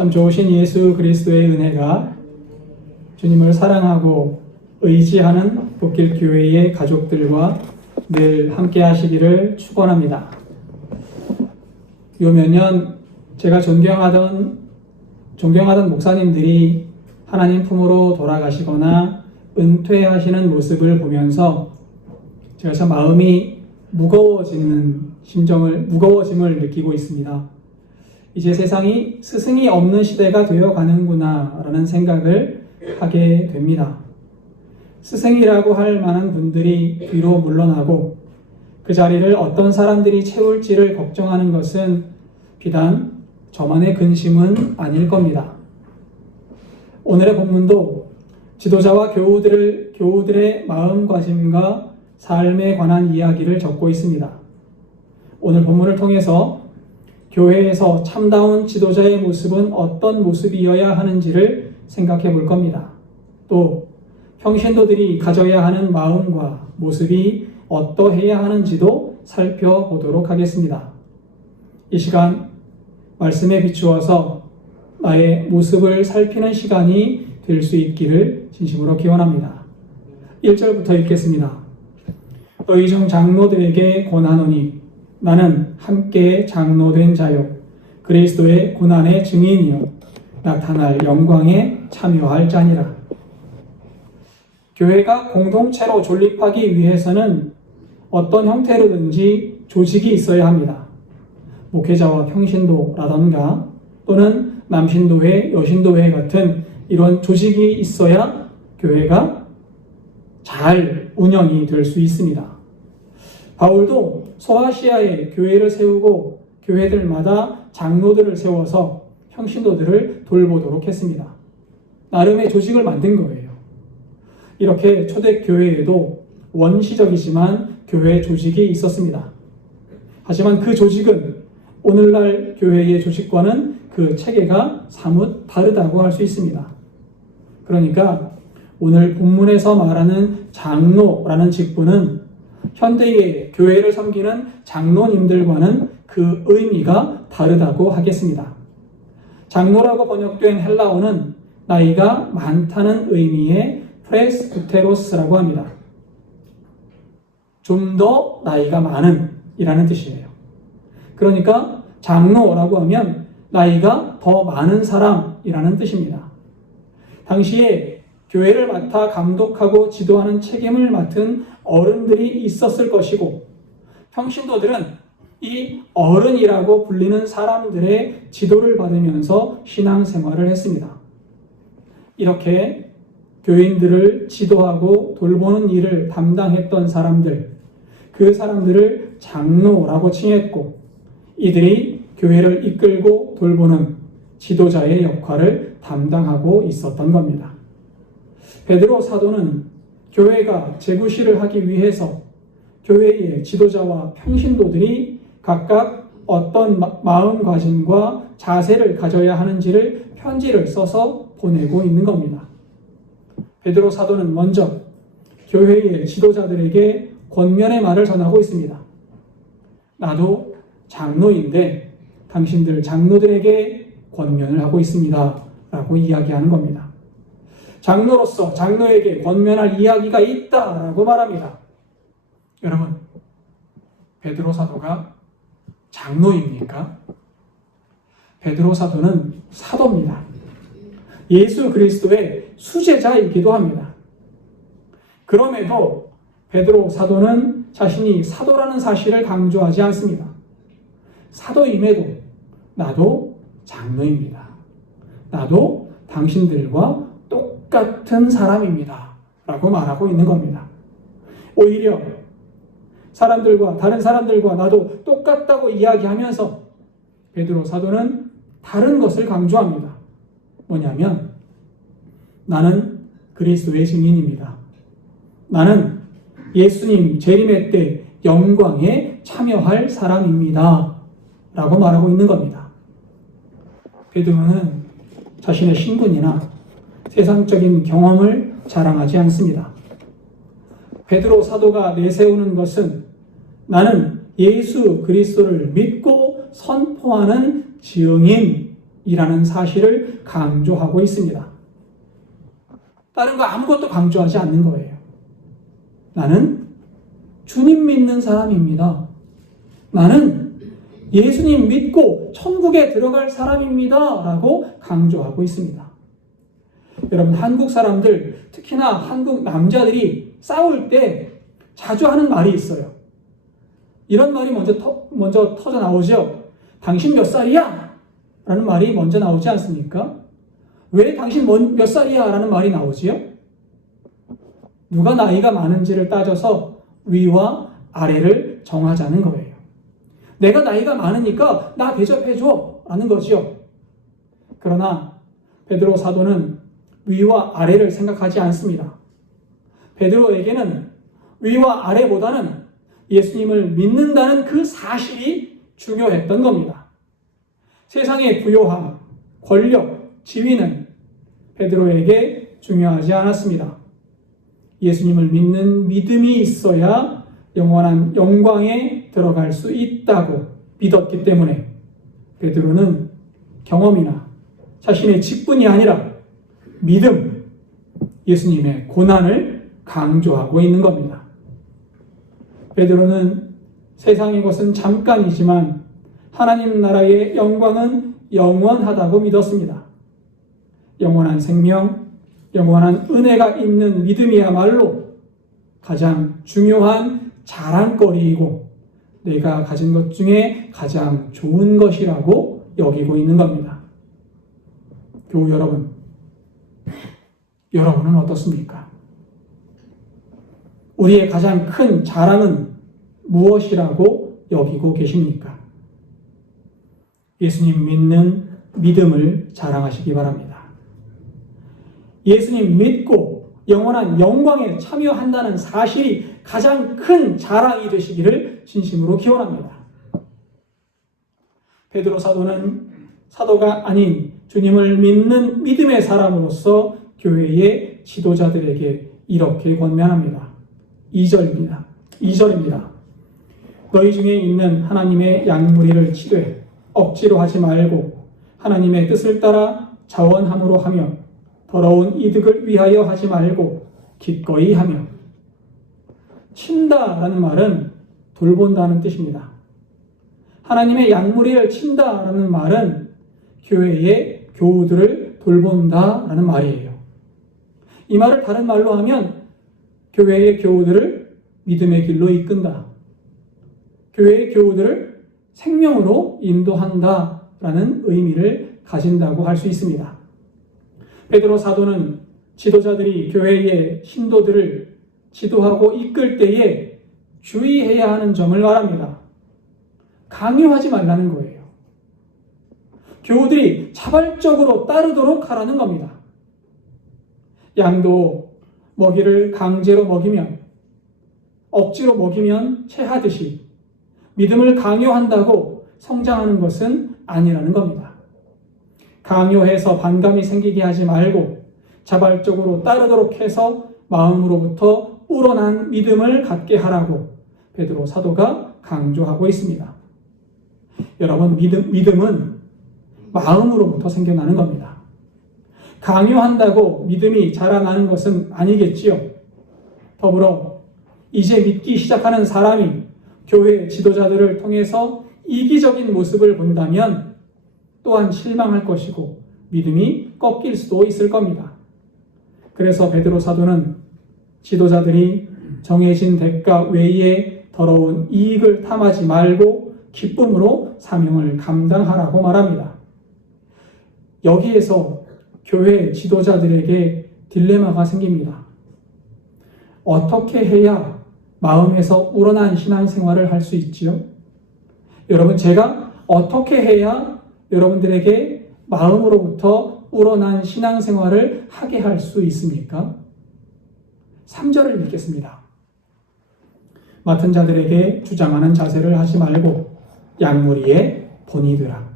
참 좋으신 예수 그리스도의 은혜가 주님을 사랑하고 의지하는 복길 교회의 가족들과 늘 함께 하시기를 축원합니다. 요 몇 년 제가 존경하던 목사님들이 하나님 품으로 돌아가시거나 은퇴하시는 모습을 보면서 제가 참 마음이 무거워짐을 느끼고 있습니다. 이제 세상이 스승이 없는 시대가 되어 가는구나 라는 생각을 하게 됩니다. 스승이라고 할 만한 분들이 뒤로 물러나고 그 자리를 어떤 사람들이 채울지를 걱정하는 것은 비단 저만의 근심은 아닐 겁니다. 오늘의 본문도 지도자와 교우들의 마음가짐과 삶에 관한 이야기를 적고 있습니다. 오늘 본문을 통해서 교회에서 참다운 지도자의 모습은 어떤 모습이어야 하는지를 생각해 볼 겁니다. 또 평신도들이 가져야 하는 마음과 모습이 어떠해야 하는지도 살펴보도록 하겠습니다. 이 시간 말씀에 비추어서 나의 모습을 살피는 시간이 될 수 있기를 진심으로 기원합니다. 1절부터 읽겠습니다. 너희 중 장로들에게 권하노니 나는 함께 장로된 자요 그리스도의 고난의 증인이요 나타날 영광에 참여할 자니라. 교회가 공동체로 존립하기 위해서는 어떤 형태로든지 조직이 있어야 합니다. 목회자와 평신도라던가 또는 남신도회, 여신도회 같은 이런 조직이 있어야 교회가 잘 운영이 될 수 있습니다. 바울도 소아시아에 교회를 세우고 교회들마다 장로들을 세워서 평신도들을 돌보도록 했습니다. 나름의 조직을 만든 거예요. 이렇게 초대교회에도 원시적이지만 교회 조직이 있었습니다. 하지만 그 조직은 오늘날 교회의 조직과는 그 체계가 사뭇 다르다고 할 수 있습니다. 그러니까 오늘 본문에서 말하는 장로라는 직분은 현대의 교회를 섬기는 장로님들과는 그 의미가 다르다고 하겠습니다. 장로라고 번역된 헬라어는 나이가 많다는 의미의 프레스부테로스라고 합니다. 좀 더 나이가 많은 이라는 뜻이에요. 그러니까 장로라고 하면 나이가 더 많은 사람이라는 뜻입니다. 당시에 교회를 맡아 감독하고 지도하는 책임을 맡은 어른들이 있었을 것이고 평신도들은 이 어른이라고 불리는 사람들의 지도를 받으면서 신앙생활을 했습니다. 이렇게 교인들을 지도하고 돌보는 일을 담당했던 사람들, 그 사람들을 장로라고 칭했고 이들이 교회를 이끌고 돌보는 지도자의 역할을 담당하고 있었던 겁니다. 베드로 사도는 교회가 재구실을 하기 위해서 교회의 지도자와 평신도들이 각각 어떤 마음가짐과 자세를 가져야 하는지를 편지를 써서 보내고 있는 겁니다. 베드로 사도는 먼저 교회의 지도자들에게 권면의 말을 전하고 있습니다. 나도 장로인데 당신들 장로들에게 권면을 하고 있습니다. 라고 이야기하는 겁니다. 장로로서 장로에게 권면할 이야기가 있다라고 말합니다. 여러분, 베드로 사도가 장로입니까? 베드로 사도는 사도입니다. 예수 그리스도의 수제자이기도 합니다. 그럼에도 베드로 사도는 자신이 사도라는 사실을 강조하지 않습니다. 사도임에도 나도 장로입니다. 나도 당신들과 똑같은 사람입니다. 라고 말하고 있는 겁니다. 오히려 다른 사람들과 나도 똑같다고 이야기하면서 베드로 사도는 다른 것을 강조합니다. 뭐냐면 나는 그리스도의 증인입니다. 나는 예수님 재림의 때 영광에 참여할 사람입니다. 라고 말하고 있는 겁니다. 베드로는 자신의 신분이나 세상적인 경험을 자랑하지 않습니다. 베드로 사도가 내세우는 것은 나는 예수 그리스도를 믿고 선포하는 증인이라는 이라는 사실을 강조하고 있습니다. 다른 거 아무것도 강조하지 않는 거예요. 나는 주님 믿는 사람입니다. 나는 예수님 믿고 천국에 들어갈 사람입니다. 라고 강조하고 있습니다. 여러분, 한국 사람들, 특히나 한국 남자들이 싸울 때 자주 하는 말이 있어요. 이런 말이 먼저 터져 나오죠. 당신 몇 살이야? 라는 말이 먼저 나오지 않습니까? 왜 당신 몇 살이야? 라는 말이 나오지요? 누가 나이가 많은지를 따져서 위와 아래를 정하자는 거예요. 내가 나이가 많으니까 나 대접해줘 라는 거지요. 그러나 베드로 사도는 위와 아래를 생각하지 않습니다. 베드로에게는 위와 아래보다는 예수님을 믿는다는 그 사실이 중요했던 겁니다. 세상의 부요함, 권력, 지위는 베드로에게 중요하지 않았습니다. 예수님을 믿는 믿음이 있어야 영원한 영광에 들어갈 수 있다고 믿었기 때문에 베드로는 경험이나 자신의 직분이 아니라 믿음, 예수님의 고난을 강조하고 있는 겁니다. 베드로는 세상의 것은 잠깐이지만 하나님 나라의 영광은 영원하다고 믿었습니다. 영원한 생명, 영원한 은혜가 있는 믿음이야말로 가장 중요한 자랑거리이고 내가 가진 것 중에 가장 좋은 것이라고 여기고 있는 겁니다. 교우 여러분, 여러분은 어떻습니까? 우리의 가장 큰 자랑은 무엇이라고 여기고 계십니까? 예수님 믿는 믿음을 자랑하시기 바랍니다. 예수님 믿고 영원한 영광에 참여한다는 사실이 가장 큰 자랑이 되시기를 진심으로 기원합니다. 베드로 사도는 사도가 아닌 주님을 믿는 믿음의 사람으로서 교회의 지도자들에게 이렇게 권면합니다. 2절입니다. 너희 중에 있는 하나님의 양무리를 치되 억지로 하지 말고 하나님의 뜻을 따라 자원함으로 하며 더러운 이득을 위하여 하지 말고 기꺼이 하며. 친다라는 말은 돌본다는 뜻입니다. 하나님의 양무리를 친다라는 말은 교회의 교우들을 돌본다라는 말이에요. 이 말을 다른 말로 하면 교회의 교우들을 믿음의 길로 이끈다. 교회의 교우들을 생명으로 인도한다라는 의미를 가진다고 할 수 있습니다. 베드로 사도는 지도자들이 교회의 신도들을 지도하고 이끌 때에 주의해야 하는 점을 말합니다. 강요하지 말라는 거예요. 교우들이 자발적으로 따르도록 하라는 겁니다. 양도 먹이를 강제로 먹이면, 억지로 먹이면 체하듯이 믿음을 강요한다고 성장하는 것은 아니라는 겁니다. 강요해서 반감이 생기게 하지 말고 자발적으로 따르도록 해서 마음으로부터 우러난 믿음을 갖게 하라고 베드로 사도가 강조하고 있습니다. 여러분, 믿음은 마음으로부터 생겨나는 겁니다. 강요한다고 믿음이 자라나는 것은 아니겠지요. 더불어 이제 믿기 시작하는 사람이 교회 지도자들을 통해서 이기적인 모습을 본다면 또한 실망할 것이고 믿음이 꺾일 수도 있을 겁니다. 그래서 베드로 사도는 지도자들이 정해진 대가 외에 더러운 이익을 탐하지 말고 기쁨으로 사명을 감당하라고 말합니다. 여기에서 교회 지도자들에게 딜레마가 생깁니다. 어떻게 해야 마음에서 우러난 신앙생활을 할 수 있지요? 여러분, 제가 어떻게 해야 여러분들에게 마음으로부터 우러난 신앙생활을 하게 할 수 있습니까? 3절을 읽겠습니다. 맡은 자들에게 주장하는 자세를 하지 말고 양무리에 본이되라.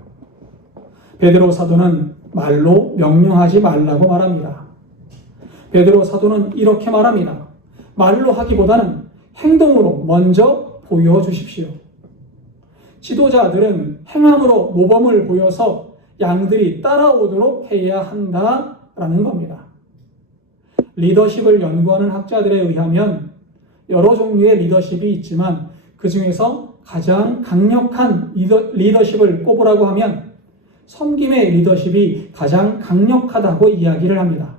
베드로 사도는 말로 명령하지 말라고 말합니다. 베드로 사도는 이렇게 말합니다. 말로 하기보다는 행동으로 먼저 보여주십시오. 지도자들은 행함으로 모범을 보여서 양들이 따라오도록 해야 한다라는 겁니다. 리더십을 연구하는 학자들에 의하면 여러 종류의 리더십이 있지만 그 중에서 가장 강력한 리더십을 꼽으라고 하면 섬김의 리더십이 가장 강력하다고 이야기를 합니다.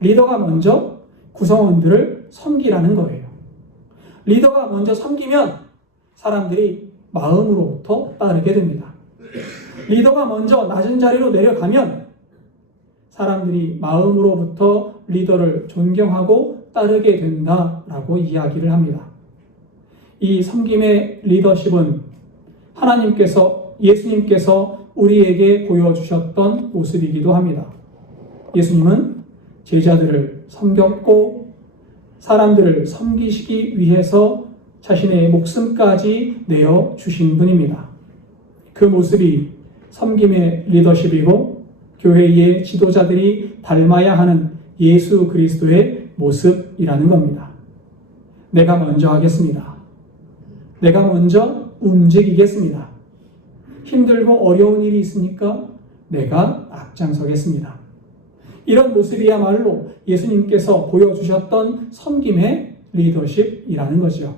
리더가 먼저 구성원들을 섬기라는 거예요. 리더가 먼저 섬기면 사람들이 마음으로부터 따르게 됩니다. 리더가 먼저 낮은 자리로 내려가면 사람들이 마음으로부터 리더를 존경하고 따르게 된다라고 이야기를 합니다. 이 섬김의 리더십은 하나님께서, 예수님께서 우리에게 보여주셨던 모습이기도 합니다. 예수님은 제자들을 섬겼고 사람들을 섬기시기 위해서 자신의 목숨까지 내어주신 분입니다. 그 모습이 섬김의 리더십이고 교회의 지도자들이 닮아야 하는 예수 그리스도의 모습이라는 겁니다. 내가 먼저 하겠습니다. 내가 먼저 움직이겠습니다. 힘들고 어려운 일이 있으니까 내가 앞장서겠습니다. 이런 모습이야말로 예수님께서 보여주셨던 섬김의 리더십이라는 거죠.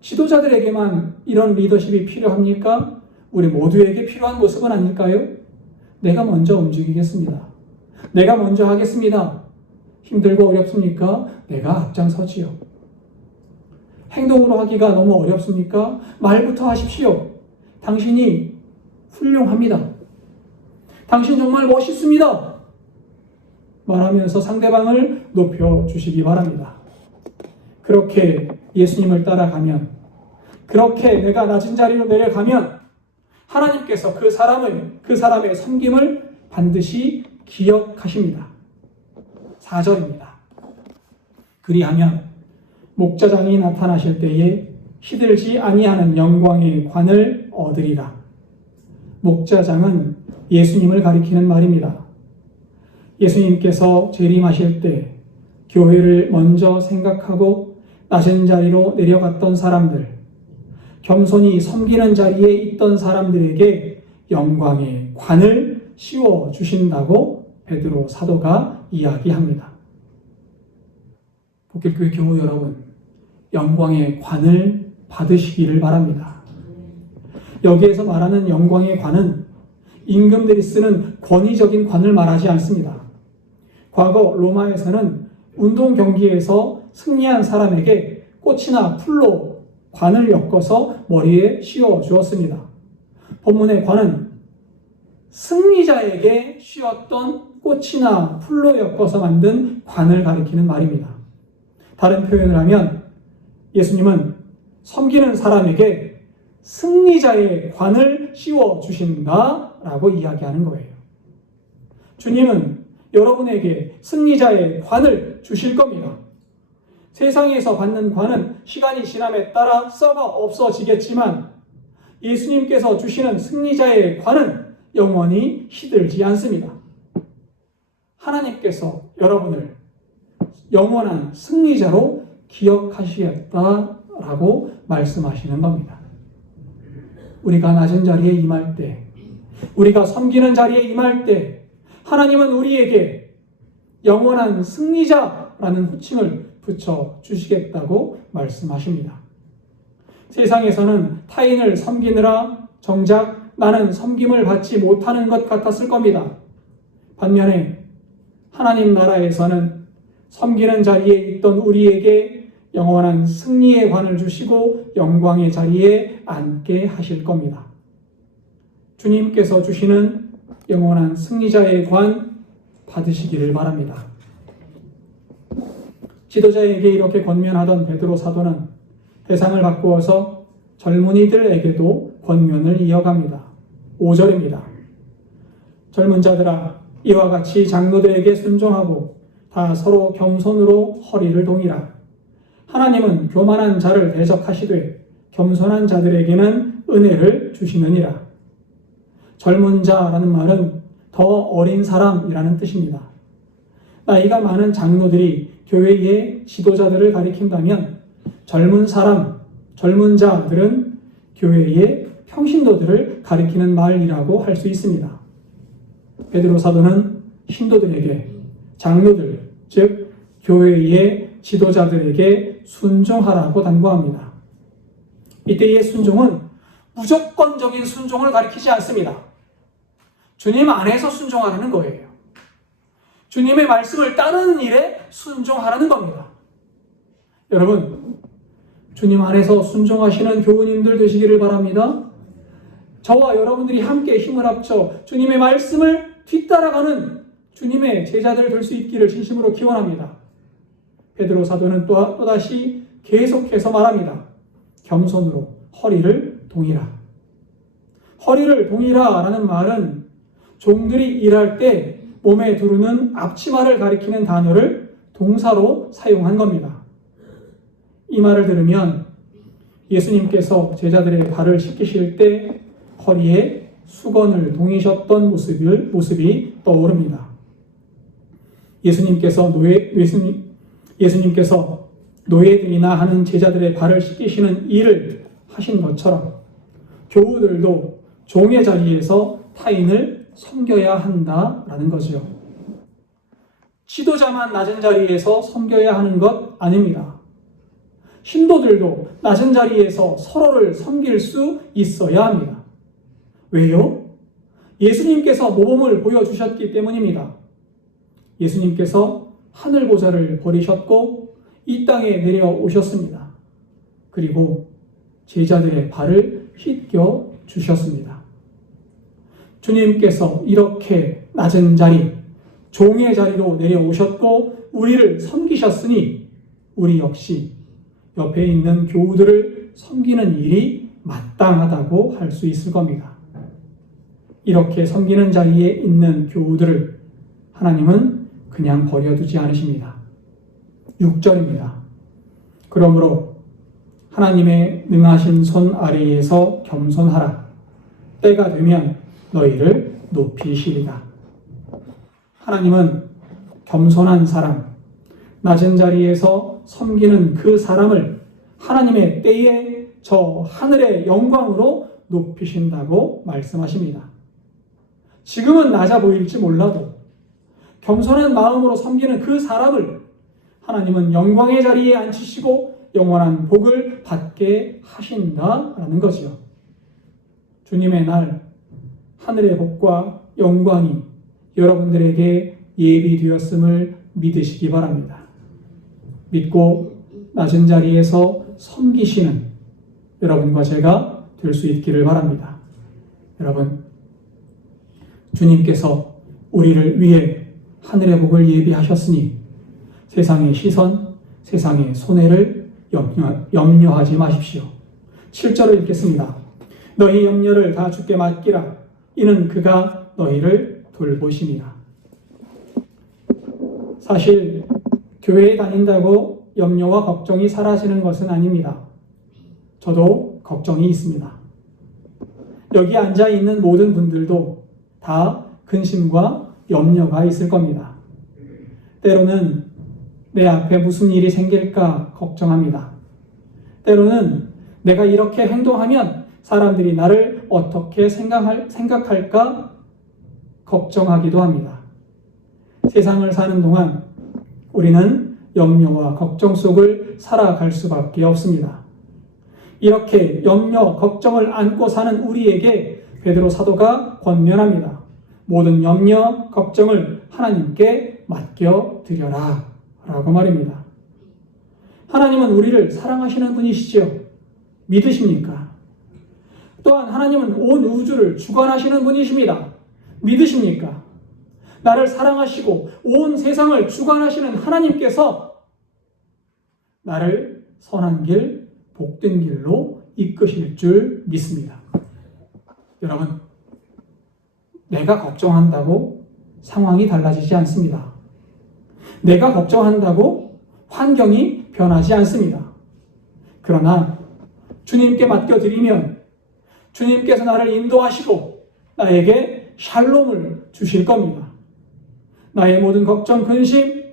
지도자들에게만 이런 리더십이 필요합니까? 우리 모두에게 필요한 모습은 아닐까요? 내가 먼저 움직이겠습니다. 내가 먼저 하겠습니다. 힘들고 어렵습니까? 내가 앞장서지요. 행동으로 하기가 너무 어렵습니까? 말부터 하십시오. 당신이 훌륭합니다. 당신 정말 멋있습니다. 말하면서 상대방을 높여주시기 바랍니다. 그렇게 예수님을 따라가면, 그렇게 내가 낮은 자리로 내려가면 하나님께서 그 사람의 섬김을 반드시 기억하십니다. 4절입니다. 그리하면 목자장이 나타나실 때에 시들지 아니하는 영광의 관을 얻으리라. 목자장은 예수님을 가리키는 말입니다. 예수님께서 재림하실 때 교회를 먼저 생각하고 낮은 자리로 내려갔던 사람들, 겸손히 섬기는 자리에 있던 사람들에게 영광의 관을 씌워 주신다고 베드로 사도가 이야기합니다. 복길교회 교우 여러분, 영광의 관을 받으시기를 바랍니다. 여기에서 말하는 영광의 관은 임금들이 쓰는 권위적인 관을 말하지 않습니다. 과거 로마에서는 운동 경기에서 승리한 사람에게 꽃이나 풀로 관을 엮어서 머리에 씌워 주었습니다. 본문의 관은 승리자에게 씌웠던 꽃이나 풀로 엮어서 만든 관을 가리키는 말입니다. 다른 표현을 하면 예수님은 섬기는 사람에게 승리자의 관을 씌워 주신다라고 이야기하는 거예요. 주님은 여러분에게 승리자의 관을 주실 겁니다. 세상에서 받는 관은 시간이 지남에 따라 썩어 없어지겠지만 예수님께서 주시는 승리자의 관은 영원히 시들지 않습니다. 하나님께서 여러분을 영원한 승리자로 기억하시겠다라고 말씀하시는 겁니다. 우리가 낮은 자리에 임할 때, 우리가 섬기는 자리에 임할 때 하나님은 우리에게 영원한 승리자라는 호칭을 붙여주시겠다고 말씀하십니다. 세상에서는 타인을 섬기느라 정작 나는 섬김을 받지 못하는 것 같았을 겁니다. 반면에 하나님 나라에서는 섬기는 자리에 있던 우리에게 영원한 승리의 관을 주시고 영광의 자리에 앉게 하실 겁니다. 주님께서 주시는 영원한 승리자의 관 받으시기를 바랍니다. 지도자에게 이렇게 권면하던 베드로 사도는 대상을 바꾸어서 젊은이들에게도 권면을 이어갑니다. 5절입니다. 젊은 자들아, 이와 같이 장로들에게 순종하고 다 서로 겸손으로 허리를 동이라. 하나님은 교만한 자를 대적하시되 겸손한 자들에게는 은혜를 주시느니라. 젊은 자라는 말은 더 어린 사람이라는 뜻입니다. 나이가 많은 장로들이 교회의 지도자들을 가리킨다면 젊은 사람, 젊은 자들은 교회의 평신도들을 가리키는 말이라고 할 수 있습니다. 베드로 사도는 신도들에게, 장로들, 즉 교회의 지도자들에게 순종하라고 당부합니다. 이때의 순종은 무조건적인 순종을 가리키지 않습니다. 주님 안에서 순종하라는 거예요. 주님의 말씀을 따르는 일에 순종하라는 겁니다. 여러분, 주님 안에서 순종하시는 교우님들 되시기를 바랍니다. 저와 여러분들이 함께 힘을 합쳐 주님의 말씀을 뒤따라가는 주님의 제자들 될 수 있기를 진심으로 기원합니다. 베드로 사도는 또다시 계속해서 말합니다. 겸손으로 허리를 동이라. 허리를 동이라 라는 말은 종들이 일할 때 몸에 두르는 앞치마를 가리키는 단어를 동사로 사용한 겁니다. 이 말을 들으면 예수님께서 제자들의 발을 씻기실 때 허리에 수건을 동이셨던 모습이 떠오릅니다. 예수님께서 노예들이나 하는 제자들의 발을 씻기시는 일을 하신 것처럼 교우들도 종의 자리에서 타인을 섬겨야 한다라는 거죠. 지도자만 낮은 자리에서 섬겨야 하는 것 아닙니다. 신도들도 낮은 자리에서 서로를 섬길 수 있어야 합니다. 왜요? 예수님께서 모범을 보여주셨기 때문입니다. 예수님께서 하늘 보좌를 버리셨고 이 땅에 내려오셨습니다. 그리고 제자들의 발을 씻겨 주셨습니다. 주님께서 이렇게 낮은 자리, 종의 자리로 내려오셨고 우리를 섬기셨으니 우리 역시 옆에 있는 교우들을 섬기는 일이 마땅하다고 할 수 있을 겁니다. 이렇게 섬기는 자리에 있는 교우들을 하나님은 그냥 버려두지 않으십니다. 6절입니다. 그러므로 하나님의 능하신 손 아래에서 겸손하라. 때가 되면 너희를 높이시리라. 하나님은 겸손한 사람, 낮은 자리에서 섬기는 그 사람을 하나님의 때에 저 하늘의 영광으로 높이신다고 말씀하십니다. 지금은 낮아 보일지 몰라도 겸손한 마음으로 섬기는 그 사람을 하나님은 영광의 자리에 앉히시고 영원한 복을 받게 하신다라는 거지요. 주님의 날 하늘의 복과 영광이 여러분들에게 예비되었음을 믿으시기 바랍니다. 믿고 낮은 자리에서 섬기시는 여러분과 제가 될 수 있기를 바랍니다. 여러분, 주님께서 우리를 위해 하늘의 복을 예비하셨으니 세상의 시선, 세상의 손해를 염려하지 마십시오. 7절을 읽겠습니다. 너희 염려를 다 주께 맡기라. 이는 그가 너희를 돌보심이라. 사실 교회에 다닌다고 염려와 걱정이 사라지는 것은 아닙니다. 저도 걱정이 있습니다. 여기 앉아 있는 모든 분들도 다 근심과 염려가 있을 겁니다. 때로는 내 앞에 무슨 일이 생길까 걱정합니다. 때로는 내가 이렇게 행동하면 사람들이 나를 어떻게 생각할까 걱정하기도 합니다. 세상을 사는 동안 우리는 염려와 걱정 속을 살아갈 수밖에 없습니다. 이렇게 염려, 걱정을 안고 사는 우리에게 베드로 사도가 권면합니다. 모든 염려, 걱정을 하나님께 맡겨드려라 라고 말입니다. 하나님은 우리를 사랑하시는 분이시죠. 믿으십니까? 또한 하나님은 온 우주를 주관하시는 분이십니다. 믿으십니까? 나를 사랑하시고 온 세상을 주관하시는 하나님께서 나를 선한 길, 복된 길로 이끄실 줄 믿습니다. 여러분, 내가 걱정한다고 상황이 달라지지 않습니다. 내가 걱정한다고 환경이 변하지 않습니다. 그러나 주님께 맡겨드리면 주님께서 나를 인도하시고 나에게 샬롬을 주실 겁니다. 나의 모든 걱정, 근심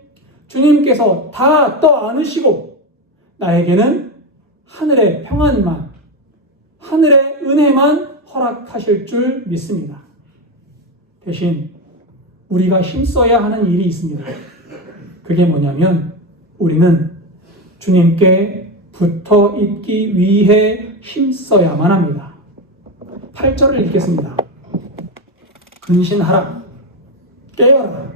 주님께서 다 떠안으시고 나에게는 하늘의 평안만, 하늘의 은혜만 허락하실 줄 믿습니다. 대신 우리가 힘써야 하는 일이 있습니다. 그게 뭐냐면 우리는 주님께 붙어 있기 위해 힘써야만 합니다. 8절을 읽겠습니다. 근신하라, 깨어라.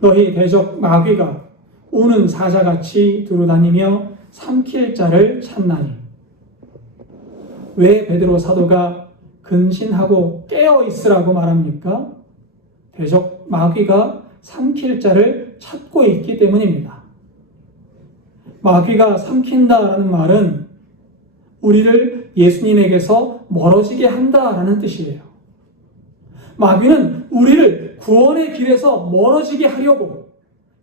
너희 대적 마귀가 우는 사자같이 두루다니며 삼킬 자를 찾나니. 왜 베드로 사도가 근신하고 깨어 있으라고 말합니까? 대적 마귀가 삼킬 자를 찾고 있기 때문입니다. 마귀가 삼킨다라는 말은 우리를 예수님에게서 멀어지게 한다라는 뜻이에요. 마귀는 우리를 구원의 길에서 멀어지게 하려고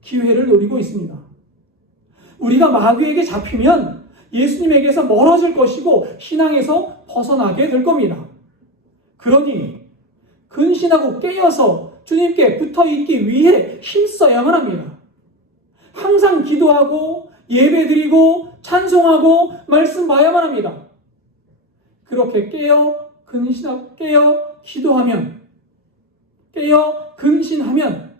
기회를 노리고 있습니다. 우리가 마귀에게 잡히면 예수님에게서 멀어질 것이고 신앙에서 벗어나게 될 겁니다. 그러니 근신하고 깨어서 주님께 붙어 있기 위해 힘써야만 합니다. 항상 기도하고 예배드리고 찬송하고 말씀 봐야만 합니다. 그렇게 깨어 근신하고 깨어 기도하면, 깨어 근신하면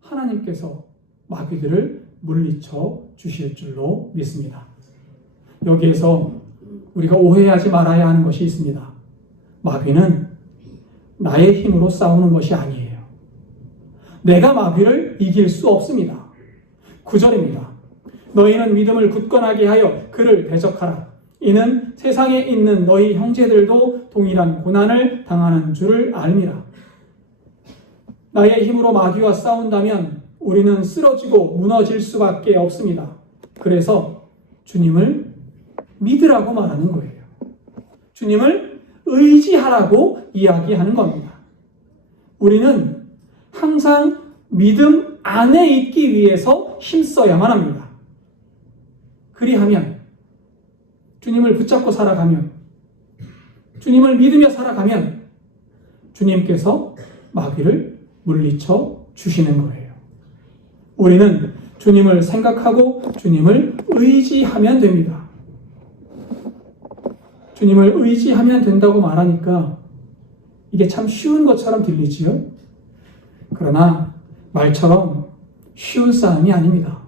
하나님께서 마귀들을 물리쳐 주실 줄로 믿습니다. 여기에서 우리가 오해하지 말아야 하는 것이 있습니다. 마귀는 나의 힘으로 싸우는 것이 아니에요. 내가 마귀를 이길 수 없습니다. 9절입니다. 너희는 믿음을 굳건하게 하여 그를 대적하라. 이는 세상에 있는 너희 형제들도 동일한 고난을 당하는 줄을 알미라. 나의 힘으로 마귀와 싸운다면 우리는 쓰러지고 무너질 수밖에 없습니다. 그래서 주님을 믿으라고 말하는 거예요. 주님을 의지하라고 이야기하는 겁니다. 우리는 항상 믿음 안에 있기 위해서 힘써야만 합니다. 그리하면 주님을 붙잡고 살아가면, 주님을 믿으며 살아가면 주님께서 마귀를 물리쳐 주시는 거예요. 우리는 주님을 생각하고 주님을 의지하면 됩니다. 주님을 의지하면 된다고 말하니까 이게 참 쉬운 것처럼 들리지요? 그러나 말처럼 쉬운 싸움이 아닙니다.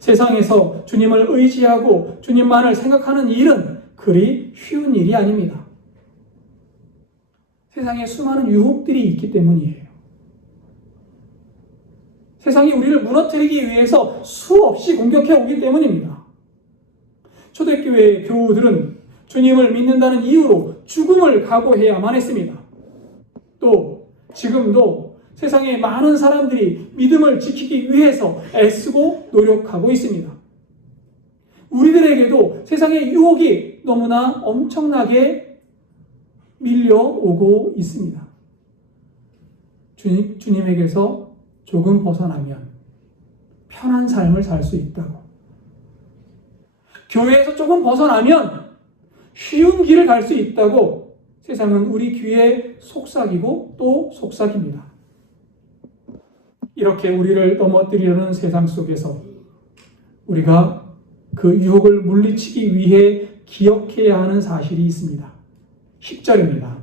세상에서 주님을 의지하고 주님만을 생각하는 일은 그리 쉬운 일이 아닙니다. 세상에 수많은 유혹들이 있기 때문이에요. 세상이 우리를 무너뜨리기 위해서 수없이 공격해 오기 때문입니다. 초대교회의 교우들은 주님을 믿는다는 이유로 죽음을 각오해야만 했습니다. 또 지금도 세상에 많은 사람들이 믿음을 지키기 위해서 애쓰고 노력하고 있습니다. 우리들에게도 세상의 유혹이 너무나 엄청나게 밀려오고 있습니다. 주님에게서 조금 벗어나면 편한 삶을 살 수 있다고. 교회에서 조금 벗어나면 쉬운 길을 갈 수 있다고 세상은 우리 귀에 속삭이고 또 속삭입니다. 이렇게 우리를 넘어뜨리려는 세상 속에서 우리가 그 유혹을 물리치기 위해 기억해야 하는 사실이 있습니다. 10절입니다.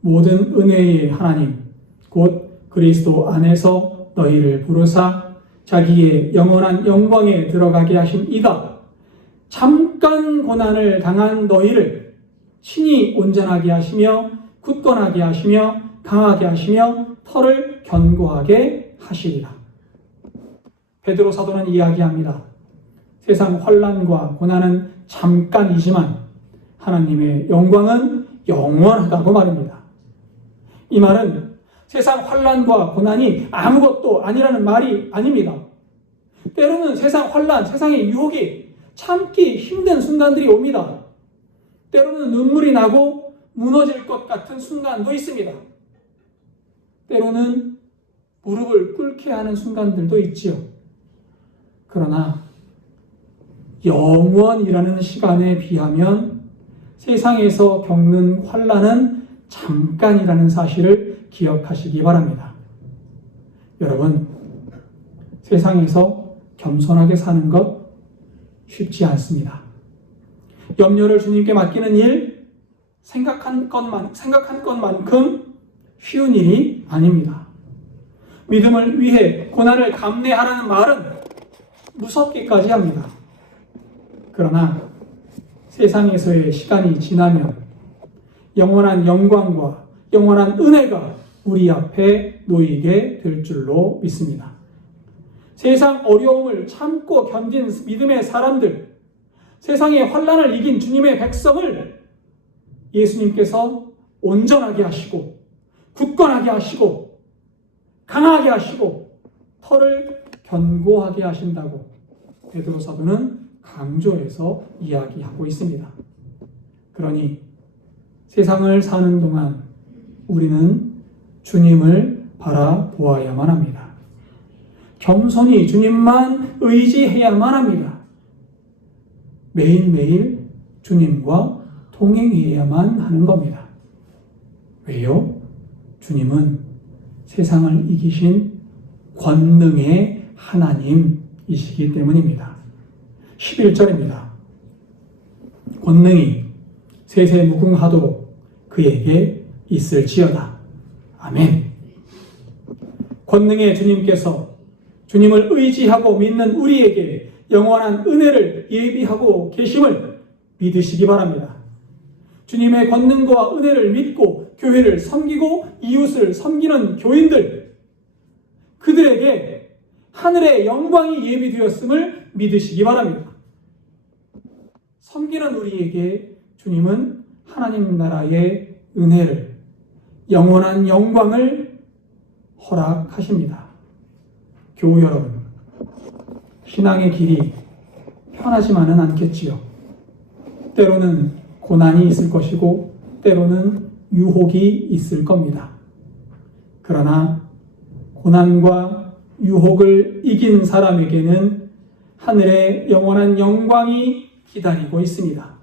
모든 은혜의 하나님 곧 그리스도 안에서 너희를 부르사 자기의 영원한 영광에 들어가게 하신 이가 잠깐 고난을 당한 너희를 친히 온전하게 하시며 굳건하게 하시며 강하게 하시며 털을 견고하게 하시리라. 베드로 사도는 이야기합니다. 세상 환난과 고난은 잠깐이지만 하나님의 영광은 영원하다고 말입니다. 이 말은 세상 환난과 고난이 아무것도 아니라는 말이 아닙니다. 때로는 세상 환난, 세상의 유혹이 참기 힘든 순간들이 옵니다. 때로는 눈물이 나고 무너질 것 같은 순간도 있습니다. 때로는 무릎을 꿇게 하는 순간들도 있지요. 그러나 영원이라는 시간에 비하면 세상에서 겪는 환난은 잠깐이라는 사실을 기억하시기 바랍니다. 여러분, 세상에서 겸손하게 사는 것 쉽지 않습니다. 염려를 주님께 맡기는 일, 생각한 것만큼 쉬운 일이 아닙니다. 믿음을 위해 고난을 감내하라는 말은 무섭기까지 합니다. 그러나 세상에서의 시간이 지나면 영원한 영광과 영원한 은혜가 우리 앞에 놓이게 될 줄로 믿습니다. 세상 어려움을 참고 견딘 믿음의 사람들, 세상의 환난을 이긴 주님의 백성을 예수님께서 온전하게 하시고 굳건하게 하시고 강하게 하시고 털을 견고하게 하신다고 베드로 사도는 강조해서 이야기하고 있습니다. 그러니 세상을 사는 동안 우리는 주님을 바라보아야만 합니다. 겸손히 주님만 의지해야만 합니다. 매일매일 주님과 동행해야만 하는 겁니다. 왜요? 주님은 세상을 이기신 권능의 하나님이시기 때문입니다. 11절입니다. 권능이 세세무궁하도록 그에게 있을지어다. 아멘. 권능의 주님께서 주님을 의지하고 믿는 우리에게 영원한 은혜를 예비하고 계심을 믿으시기 바랍니다. 주님의 권능과 은혜를 믿고 교회를 섬기고 이웃을 섬기는 교인들, 그들에게 하늘의 영광이 예비되었음을 믿으시기 바랍니다. 섬기는 우리에게 주님은 하나님 나라의 은혜를, 영원한 영광을 허락하십니다. 교우 여러분, 신앙의 길이 편하지만은 않겠지요. 때로는 고난이 있을 것이고 때로는 유혹이 있을 겁니다. 그러나 고난과 유혹을 이긴 사람에게는 하늘의 영원한 영광이 기다리고 있습니다.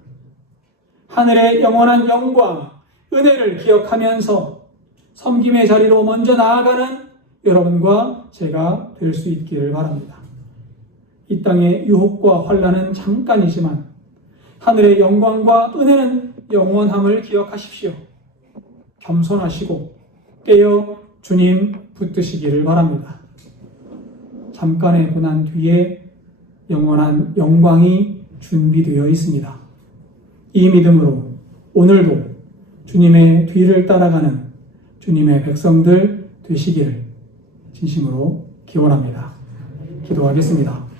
하늘의 영원한 영광, 은혜를 기억하면서 섬김의 자리로 먼저 나아가는 여러분과 제가 될 수 있기를 바랍니다. 이 땅의 유혹과 환난은 잠깐이지만 하늘의 영광과 은혜는 영원함을 기억하십시오. 겸손하시고 깨어 주님 붙드시기를 바랍니다. 잠깐의 고난 뒤에 영원한 영광이 준비되어 있습니다. 이 믿음으로 오늘도 주님의 뒤를 따라가는 주님의 백성들 되시기를 진심으로 기원합니다. 기도하겠습니다.